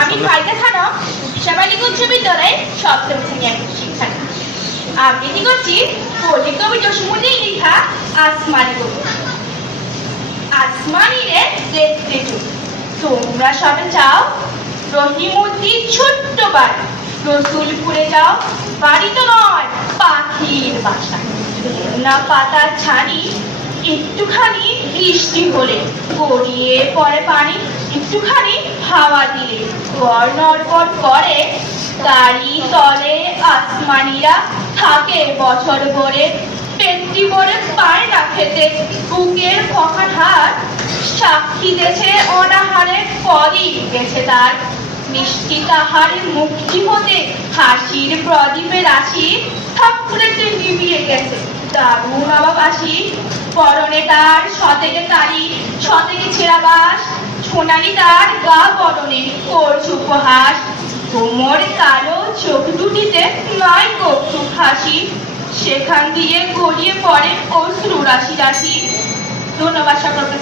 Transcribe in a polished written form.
আমি ভাইদা খানম বিশাবালিক উচ্চ বিদ্যালয়ের সপ্তম শ্রেণীর শিক্ষার্থী। আবৃত্তি করছি পল্লী কবি জসীমউদ্দীন লেখা আসমানি কবিতা। আসমানি রে দেখতে চোখ, তোমরা সবে চাও রহিমউদ্দিন ছোট্ট বাড়ি, রসুলপুরে যাও বাড়ি তো নয় পাখির বাসা। না পাতার ছানি, একটুখানি বৃষ্টি হলে গড়িয়ে পড়ে পানি, একটুখানি হাওয়া দিলে গড় নড়বড় করে। তারই তলে আসমানিরা থাকে বছর ভরে, পেটটি ভরে পায় না খেতে, বুকের পকার হাত সাক্ষী দেছে অনাহারে পদই গেছে তার। মিষ্টি তাহার মুক্তি হতে হাসির প্রদীপের রাশি ঠাকুরেতে নিভিয়ে গেছে দারুণ অবাবাসী। পরনে তার শতেকে তারি, শতেকে ছেঁড়া বাস, সোনালি তার গা বরণে করছে উপহাস। কোমর কালো চোখ দুটিতে নয় কৌতুক হাসি, সেখান দিয়ে গড়িয়ে পড়ে অশ্রু রাশি রাশি। ধন্যবাদ সকলকে।